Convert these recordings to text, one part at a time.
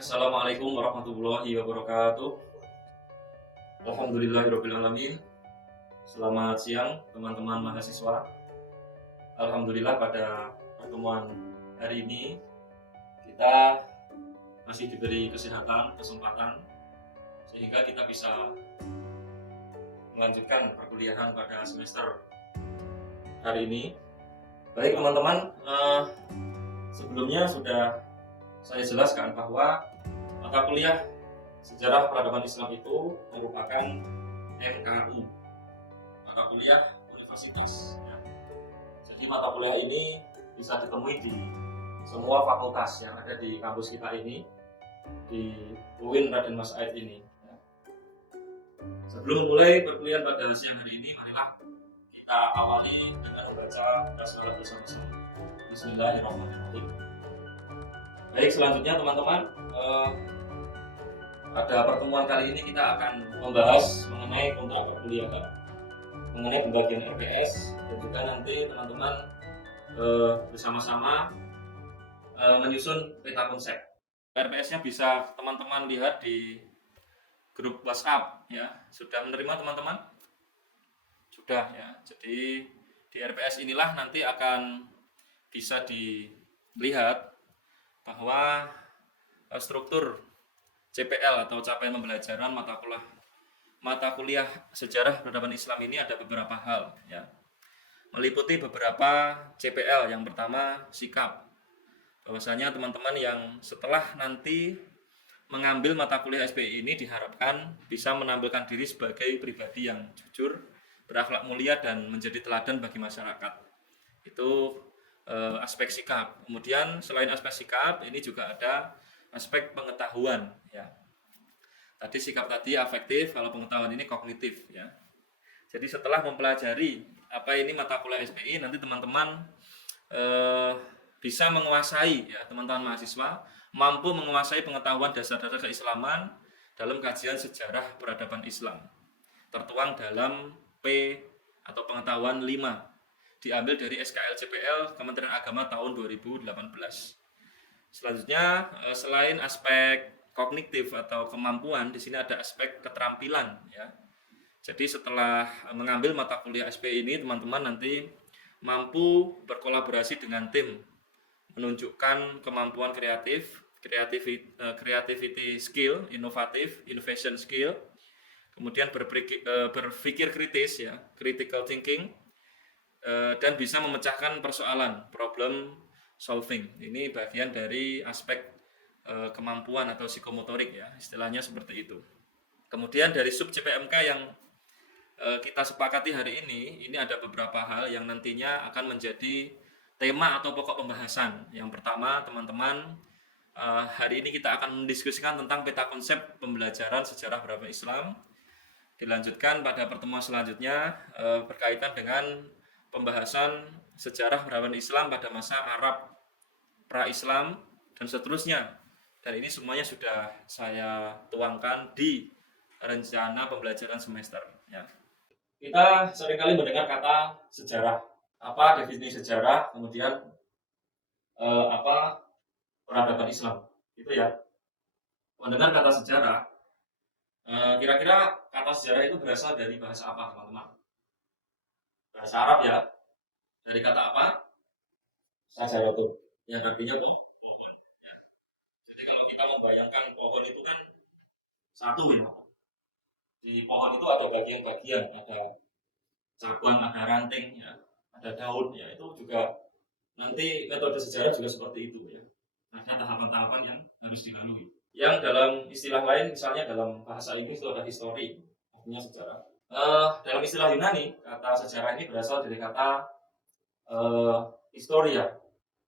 Assalamualaikum warahmatullahi wabarakatuh. Alhamdulillahirabbil alamin. Selamat siang teman-teman mahasiswa. Alhamdulillah pada pertemuan hari ini kita masih diberi kesempatan sehingga kita bisa melanjutkan perkuliahan pada semester hari ini. Baik teman-teman, sebelumnya sudah saya jelaskan bahwa mata kuliah Sejarah Peradaban Islam itu merupakan MKU, mata kuliah universitas. Jadi mata kuliah ini bisa ditemui di semua fakultas yang ada di kampus kita ini, di UIN Raden Mas Said ini. Sebelum mulai perkuliahan pada siang hari ini, marilah kita awali dengan membaca basmalah bersama-sama. Bismillahirrahmanirrahim. Baik, selanjutnya teman-teman, pada pertemuan kali ini kita akan membahas mengenai kontrak perkuliahan, mengenai pembagian RPS, dan juga nanti teman-teman bersama-sama menyusun peta konsep. RPS-nya bisa teman-teman lihat di grup WhatsApp ya. Sudah menerima teman-teman? Sudah ya. Jadi di RPS inilah nanti akan bisa dilihat bahwa struktur CPL atau capaian pembelajaran mata kuliah Sejarah Peradaban Islam ini ada beberapa hal ya. Meliputi beberapa CPL. Yang pertama sikap. Bahwasanya teman-teman yang setelah nanti mengambil mata kuliah SPI ini diharapkan bisa menampilkan diri sebagai pribadi yang jujur, berakhlak mulia dan menjadi teladan bagi masyarakat. Itu aspek sikap. Kemudian selain aspek sikap, ini juga ada aspek pengetahuan ya. Tadi sikap tadi afektif, kalau pengetahuan ini kognitif ya. Jadi setelah mempelajari apa ini mata kuliah SPI, nanti teman-teman bisa menguasai ya, teman-teman mahasiswa mampu menguasai pengetahuan dasar-dasar keislaman dalam kajian sejarah peradaban Islam. Tertuang dalam P atau pengetahuan 5, diambil dari SKL CPL Kementerian Agama tahun 2018. Selanjutnya, selain aspek kognitif atau kemampuan, di sini ada aspek keterampilan ya. Jadi setelah mengambil mata kuliah SPI ini, teman-teman nanti mampu berkolaborasi dengan tim, menunjukkan kemampuan creativity skill, innovation skill, kemudian berpikir kritis ya, critical thinking, dan bisa memecahkan persoalan, problem solving. Ini bagian dari aspek kemampuan atau psikomotorik ya, istilahnya seperti itu. Kemudian dari sub CPMK yang kita sepakati hari ini ada beberapa hal yang nantinya akan menjadi tema atau pokok pembahasan. Yang pertama, teman-teman, hari ini kita akan mendiskusikan tentang peta konsep pembelajaran sejarah peradaban Islam. Dilanjutkan pada pertemuan selanjutnya berkaitan dengan pembahasan sejarah peradaban Islam pada masa Arab, pra-Islam, dan seterusnya. Dan ini semuanya sudah saya tuangkan di rencana pembelajaran semester ya. Kita seringkali mendengar kata sejarah. Apa definisi sejarah, kemudian apa peradaban Islam, gitu ya. Mendengar kata sejarah, kira-kira kata sejarah itu berasal dari bahasa apa, teman-teman? Bahasa Arab ya. Dari kata apa? Sajaratu. Yang artinya pohon. Ya. Jadi kalau kita membayangkan pohon itu kan satu ya. Di pohon itu ada bagian-bagian, ada cabang, ada ranting, ya, ada daun, ya itu juga nanti metode sejarah juga seperti itu ya. Ada tahapan-tahapan yang harus dilalui. Yang dalam istilah lain, misalnya dalam bahasa Inggris itu ada history, artinya sejarah. Dalam istilah Yunani, kata sejarah ini berasal dari kata historia,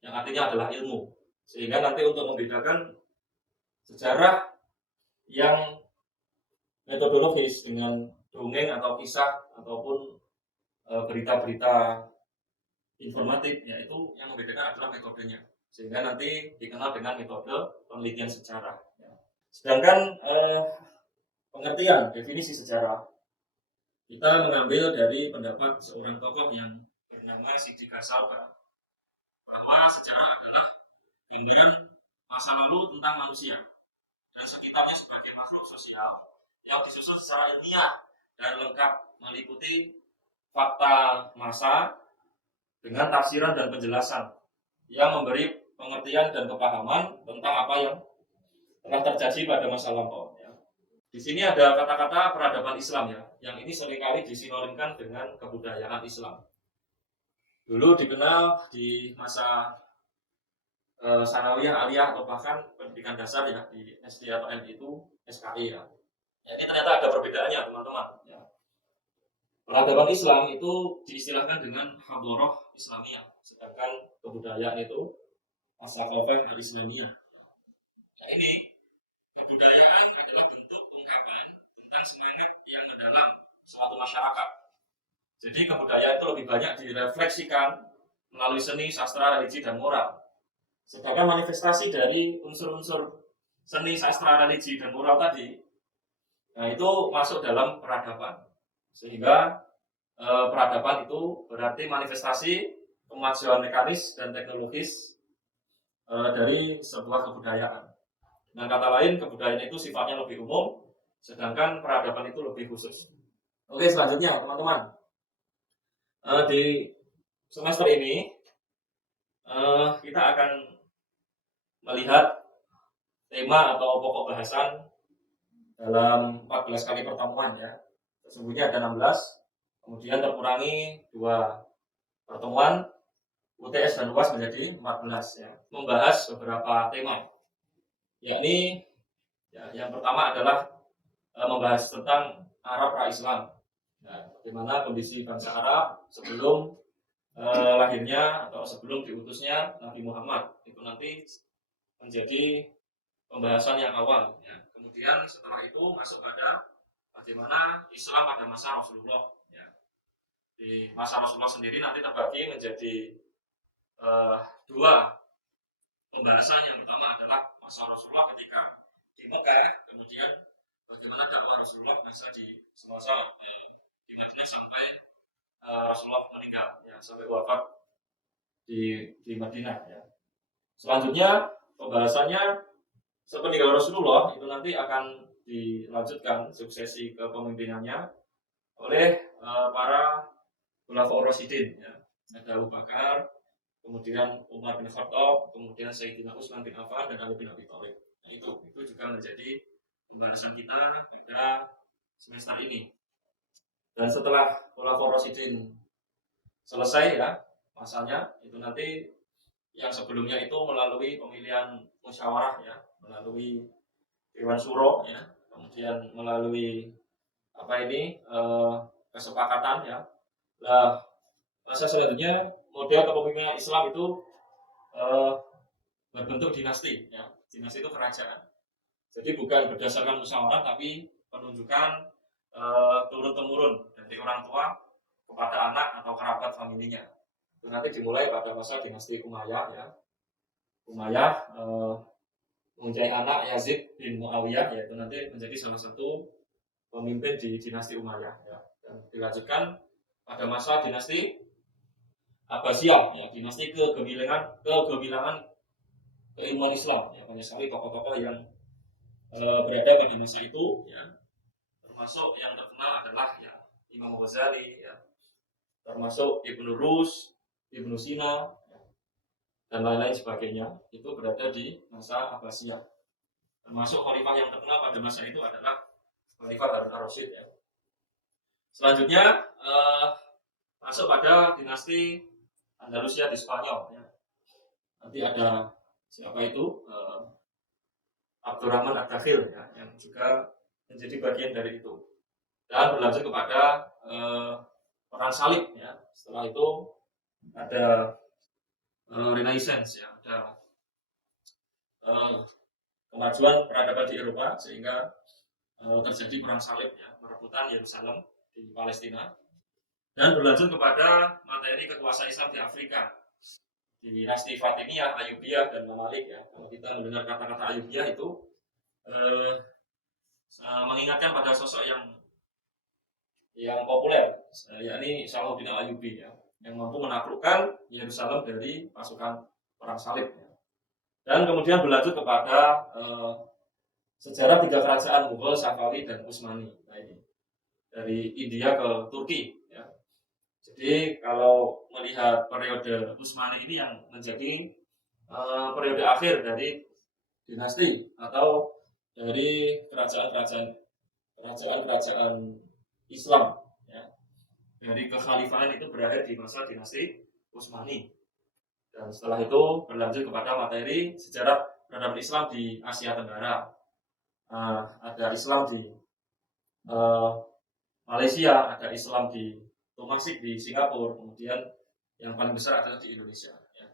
yang artinya adalah ilmu. Sehingga nanti untuk membedakan sejarah yang metodologis dengan dongeng atau kisah ataupun berita-berita informatif, yaitu yang membedakan adalah metodenya. Sehingga nanti dikenal dengan metode penelitian sejarah. Sedangkan pengertian definisi sejarah, kita mengambil dari pendapat seorang tokoh yang bernama Sidi Ghazalba, bahwa sejarah adalah gambaran masa lalu tentang manusia. dan sekitarnya sebagai makhluk sosial yang disusun secara ilmiah dan lengkap meliputi fakta massa dengan tafsiran dan penjelasan yang memberi pengertian dan kepahaman tentang apa yang telah terjadi pada masa lampau. Ya. Di sini ada kata-kata peradaban Islam ya, yang ini seringkali disinonimkan dengan kebudayaan Islam. Dulu dikenal di masa sanawiyah, aliyah atau bahkan pendidikan dasar ya di SD atau MI itu SKI ya. Ya, ini ternyata ada perbedaannya teman-teman. Ya. Peradaban Islam itu diistilahkan dengan hadoroh Islamiyah, sedangkan kebudayaan itu as-saqafah al-Islamiyah. Nah ini kebudayaan adalah bentuk ungkapan tentang semangat yang mendalam suatu masyarakat. Jadi kebudayaan itu lebih banyak direfleksikan melalui seni, sastra, religi, dan moral. Sedangkan manifestasi dari unsur-unsur seni, sastra, religi, dan moral tadi, nah itu masuk dalam peradaban. Sehingga peradaban itu berarti manifestasi kemajuan mekanis dan teknologis dari sebuah kebudayaan. Dengan kata lain, kebudayaan itu sifatnya lebih umum, sedangkan peradaban itu lebih khusus. Oke, selanjutnya teman-teman. Di semester ini, kita akan melihat tema atau pokok bahasan dalam 14 kali pertemuan ya. Sesungguhnya ada 16, kemudian terkurangi 2 pertemuan, UTS dan UAS menjadi 14 ya. Membahas beberapa tema. Yakni ya, yang pertama adalah membahas tentang Arab pra-Islam. Nah, bagaimana kondisi bangsa Arab sebelum lahirnya atau sebelum diutusnya Nabi Muhammad. Itu nanti menjadi pembahasan yang awal ya. Kemudian setelah itu masuk pada bagaimana Islam pada masa Rasulullah ya. Di masa Rasulullah sendiri nanti terbagi menjadi 2 pembahasan. Yang pertama adalah masa Rasulullah ketika di Mekah, kemudian bagaimana dakwah Rasulullah masa di semasa di Madinah sampai Rasulullah meninggal ya, sampai wafat di Madinah ya. Selanjutnya pembahasannya sepeninggal Rasulullah itu nanti akan dilanjutkan suksesi kepemimpinannya oleh para khulafaur rasyidin ya. Ada Abu Bakar, kemudian Umar bin Khattab, kemudian Sayyidina Utsman bin Affan dan Ali bin Abi Thalib. Nah, itu juga menjadi pembahasan kita pada semester ini. Dan setelah khulafaur rasyidin selesai ya masanya, itu nanti yang sebelumnya itu melalui pemilihan musyawarah ya, melalui Dewan Syuro ya, kemudian melalui kesepakatan ya. Nah, masa selanjutnya model kepemimpinan Islam itu berbentuk dinasti ya. Dinasti itu kerajaan. Jadi bukan berdasarkan musyawarah tapi penunjukan turun-temurun dari orang tua kepada anak atau kerabat familinya. Itu nanti dimulai pada masa dinasti Umayyah ya. Umayyah mempunyai anak Yazid bin Muawiyah, yaitu nanti menjadi salah satu pemimpin di dinasti Umayyah ya. Dan dilanjutkan pada masa dinasti Abbasiyah ya, dinasti kegemilangan keilmuan Islam ya. Banyak sekali tokoh-tokoh yang berada pada masa itu ya. Termasuk yang terkenal adalah ya Imam Ghazali ya, termasuk Ibnu Rus, Ibnu Sina ya, dan lain-lain sebagainya, itu berada di masa Abbasiyah. Termasuk khalifah yang terkenal pada masa itu adalah Khalifah Harun ar-Rasyid ya. Selanjutnya masuk pada dinasti Andalusia di Spanyol ya. Nanti ada siapa itu Abdurrahman ad-Dakhil ya, yang juga menjadi bagian dari itu. Dan berlanjut kepada perang salib ya. Setelah itu ada Renaissance ya, ada kemajuan peradaban di Eropa sehingga terjadi perang salib ya, perebutan Yerusalem di Palestina. Dan berlanjut kepada materi kekuasaan Islam di Afrika, di dinasti Fatimiyah, Ayyubiyah dan Mamalik ya. Kalau kita mendengar kata-kata Ayyubiyah itu mengingatkan pada sosok yang populer, yakni Salahuddin Al-Ayyubi ya, yang mampu menaklukkan Yerusalem dari pasukan perang salib ya. Dan kemudian berlanjut kepada sejarah 3 kerajaan Mughal, Safawi, dan Utsmani. Nah, ini dari India ke Turki ya. Jadi kalau melihat periode Utsmani ini yang menjadi periode akhir dari dinasti atau dari kerajaan Islam ya. Dari kekhalifahan itu berakhir di masa dinasti Utsmani. Dan setelah itu berlanjut kepada materi sejarah peradaban Islam di Asia Tenggara. Ada Islam di Malaysia, ada Islam di Tomasik di Singapura, kemudian yang paling besar adalah di Indonesia. Ya.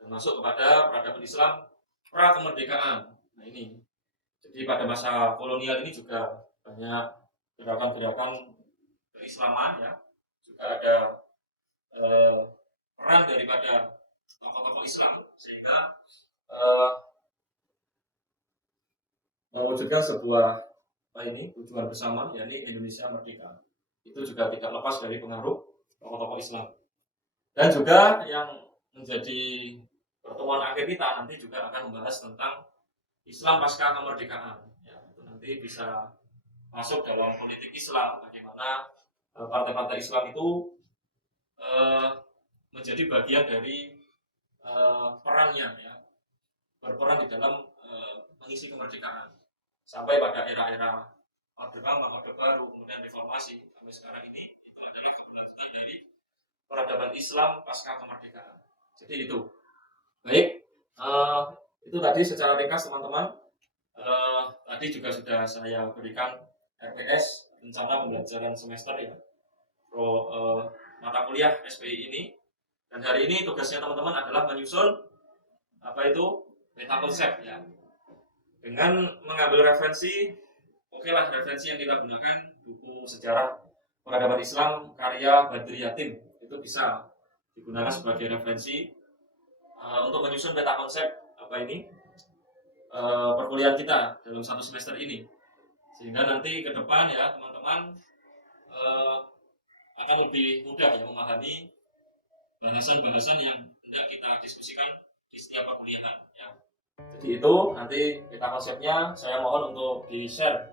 Termasuk kepada peradaban Islam pra kemerdekaan. Nah ini, jadi pada masa kolonial ini juga banyak gerakan-gerakan keislaman ya, juga ada peran daripada tokoh-tokoh Islam sehingga mewujudkan sebuah tujuan bersama, yakni Indonesia Merdeka. Itu juga tidak lepas dari pengaruh tokoh-tokoh Islam. Dan juga yang menjadi pertemuan akhir kita nanti juga akan membahas tentang Islam pasca kemerdekaan. Ya, itu nanti bisa masuk dalam politik Islam, bagaimana partai-partai Islam itu menjadi bagian dari perannya, ya, berperan di dalam mengisi kemerdekaan sampai pada era-era Orde Baru, kemudian reformasi sampai sekarang ini, itu adalah keberlanjutan dari peradaban Islam pasca kemerdekaan. Jadi itu. Baik, itu tadi secara ringkas teman-teman. Tadi juga sudah saya berikan RPS, rencana pembelajaran semester ya, mata kuliah SPI ini. Dan hari ini tugasnya teman-teman adalah menyusun peta konsep ya. Dengan mengambil referensi, okelah referensi yang kita gunakan buku sejarah peradaban Islam karya Badri Yatim, itu bisa digunakan sebagai referensi untuk menyusun peta konsep perkuliahan kita dalam satu semester ini, sehingga nanti ke depan ya teman-teman akan lebih mudah ya memahami bahasan-bahasan yang hendak kita diskusikan di setiap perkuliahan ya. Jadi itu nanti peta konsepnya saya mohon untuk di share